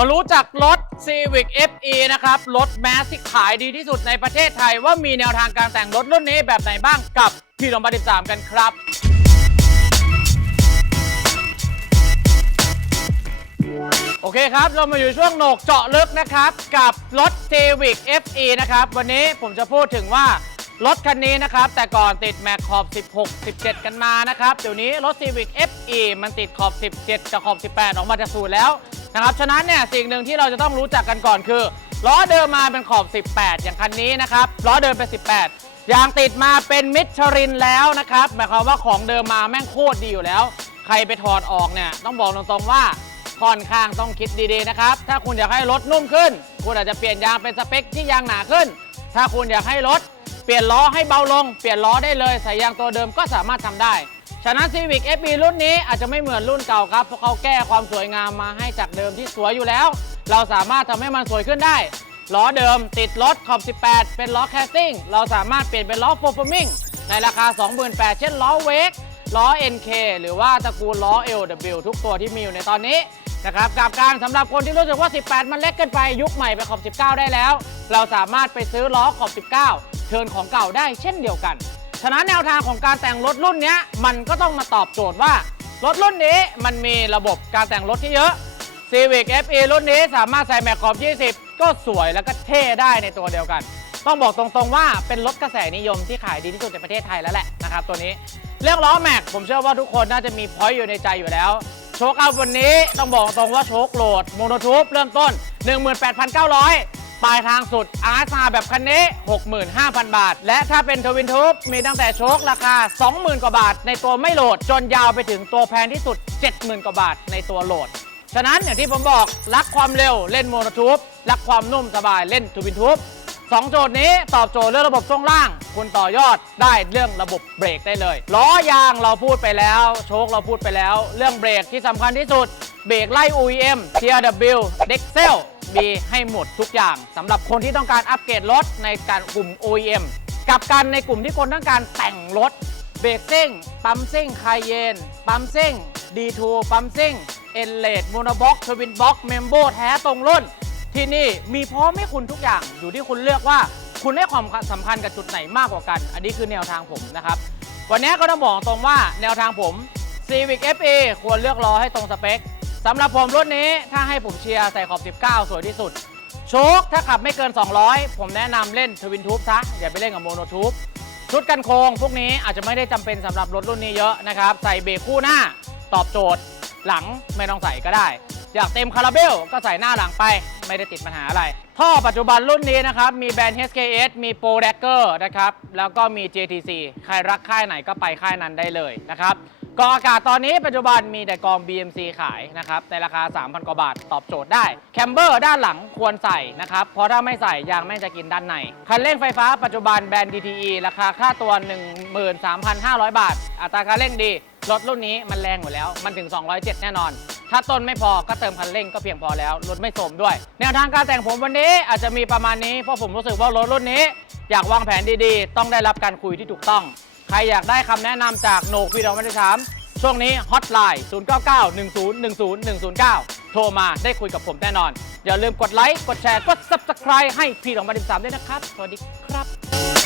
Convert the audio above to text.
มารู้จักรถ Civic FE นะครับ รถแมสที่ขายดีที่สุดในประเทศไทย ว่ามีแนวทางการแต่งรถรุ่นนี้แบบไหนบ้างกับพี่ลงมาติดตามกันครับ โอเคครับ เรามาอยู่ช่วงโหนกเจาะลึกนะครับ กับรถ Civic FE นะครับ วันนี้ผมจะพูดถึงว่ารถคันนี้นะครับ แต่ก่อนติดแม็กขอบ 16 17 กันมานะครับ เดี๋ยวนี้รถ Civic FE มันติดขอบ 17 กับขอบ 18 ออกมาจาสูตรแล้ว นะครับ ฉะนั้นเนี่ยสิ่งหนึ่งที่เราจะต้องรู้จักกันก่อนคือล้อเดิมมาเป็นขอบ 18 อย่างคันนี้นะครับล้อเดิมเป็น 18 ยางติดมาเป็นมิชลินแล้วนะครับหมายความว่าของเดิมมาแม่งโคตรดีอยู่แล้ว ใครไปถอดออกเนี่ยต้องบอกตรงๆว่าค่อนข้างต้องคิดดีๆนะครับ ถ้าคุณอยากให้รถนุ่มขึ้น คุณอาจจะเปลี่ยนยางเป็นสเปคที่ยางหนาขึ้น ถ้าคุณอยากให้รถเปลี่ยนล้อให้เบาลง เปลี่ยนล้อได้เลยใส่ยางตัวเดิมก็สามารถทำได้ ฉะนั้น Civic FB รุ่นนี้อาจจะไม่เหมือนรุ่นเก่าครับ เพราะเขาแก้ความสวยงามมาให้จากเดิมที่สวยอยู่แล้ว เราสามารถทำให้มันสวยขึ้นได้ ล้อเดิมติดรถขอบ 18 เป็นล้อแคสซิ่งเราสามารถเปลี่ยนเป็นล้อโฟร์ฟอร์มิงในราคา 28,000 เช่นล้อเวก ล้อ NK หรือว่าตระกูลล้อ LW ทุกตัวที่มีอยู่ในตอนนี้นะครับกับการสำหรับคนที่รู้สึกว่า 18 มันเล็กเกินไปยุคใหม่ไปขอบ 19 ได้แล้ว เราสามารถไปซื้อล้อขอบ 19 เทิร์นของเก่าได้เช่นเดียวกัน ฉะนั้นแนวทางของการแต่งรถรุ่นนี้มันก็ต้องมาตอบโจทย์ว่า รถรุ่นนี้มันมีระบบการแต่งรถที่เยอะ Civic FE รุ่นนี้สามารถใส่แม็กขอบ 20 ก็สวยแล้วก็เท่ได้ในตัวเดียวกัน ต้องบอกตรงๆว่าเป็นรถกระแสนิยมที่ขายดีที่สุดในประเทศไทยแล้วแหละนะครับตัวนี้เรื่องล้อแม็กผมเชื่อว่าทุกคนน่าจะมีพอยต์อยู่ในใจอยู่แล้วโชคเอาวันนี้ต้องบอกตรงว่าโชคโหลดโมโนทูบเริ่มต้น 18,900 ปลายทางสุดอาร์ซาแบบคันนี้ 65,000 บาท และถ้าเป็นทวินทูบมีตั้งแต่โชคราคา 20,000 กว่าบาท ในตัวไม่โหลด จนยาวไปถึงตัวแพงที่สุด 70,000 กว่าบาทในตัวโหลด ฉะนั้นอย่างที่ผมบอกรักความเร็วเล่นโมโนทูบรักความนุ่มสบายเล่นทวินทูบสองโจทย์นี้ตอบโจทย์เรื่องระบบช่วงล่าง คุณต่อยอดได้เรื่องระบบเบรกได้เลย ล้อยางเราพูดไปแล้ว โชคเราพูดไปแล้ว เรื่องเบรกที่สำคัญที่สุด เบรกไล่ OEM TRW Dexel มีให้หมดทุกอย่างสำหรับคนที่ต้องการอัปเกรดรถในการกลุ่ม OEM กับกันในกลุ่มที่คนต้องการแต่งรถเบรกซิ่งปั๊มซิ่งคเยนปั๊มซิ่ง D2 ปั๊มซิ่งเอ็นเลดโมโนบ็อกทวินบ็อกเมมโบแท้ตรงรุ่น ที่นี่มีพร้อมให้คุณทุกอย่างอยู่ที่คุณเลือกว่าคุณให้ความสำคัญกับจุดไหนมากกว่ากัน อันนี้คือแนวทางผมนะครับ วันนี้ก็ต้องบอกตรงว่าแนวทางผม Civic FE ควรเลือกล้อให้ตรงสเปค สำหรับผมรุ่นนี้ถ้าให้ผมเชียร์ใส่ขอบ 19 สวยที่สุด โชคถ้าขับไม่เกิน 200 ผมแนะนำเล่นทวินทูบซะ อย่าไปเล่นกับโมโนทูบชุดกันโคงพวกนี้อาจจะไม่ได้จำเป็นสำหรับรถรุ่นนี้เยอะนะครับ ใส่เบรกคู่หน้าตอบโจทย์หลังไม่ต้องใส่ก็ได้ อยากเต็มคาราเบลก็ใส่หน้าหลังไป ไม่ได้ติดปัญหาอะไร ท่อปัจจุบันรุ่นนี้นะครับ มีแบรนด์ HKS มี Pro d a g g e r นะครับแล้วก็มี JTC ใครรักค่ายไหนก็ไปค่ายนั้นได้เลยนะครับ กองอากาศตอนนี้ปัจจุบันมีแต่กอง BMC ขายนะครับในราคา 3,000 กว่าบาทตอบโจทย์ได้ แคมเบอร์ด้านหลังควรใส่นะครับ เพราะถ้าไม่ใส่ยางแม่งจะกินด้านใน คันเร่งไฟฟ้าปัจจุบันแบรนด์ DTE ราคาค่าตัว 13,500 บาท อัตราการเร่งดี รถรุ่นนี้มันแรงอยู่แล้ว มันถึง 207 แน่นอน ถ้าต้นไม่พอก็เติมคันเร่งก็เพียงพอแล้ว รถไม่โสมด้วย แนวทางการแต่งผมวันนี้อาจจะมีประมาณนี้ เพราะผมรู้สึกว่ารถรุ่นนี้ อยากวางแผนดีๆ ต้องได้รับการคุยที่ถูกต้อง ใครอยากได้คำแนะนำจากโหนกวีดอมันถามช่วงนี้ฮอตไลน์ 0991010109 โทรมาได้คุยกับผมแน่นอน อย่าลืมกดไลค์ กดแชร์ กด Subscribe ให้พี่ดอกมดิมสามด้วยนะครับ สวัสดีครับ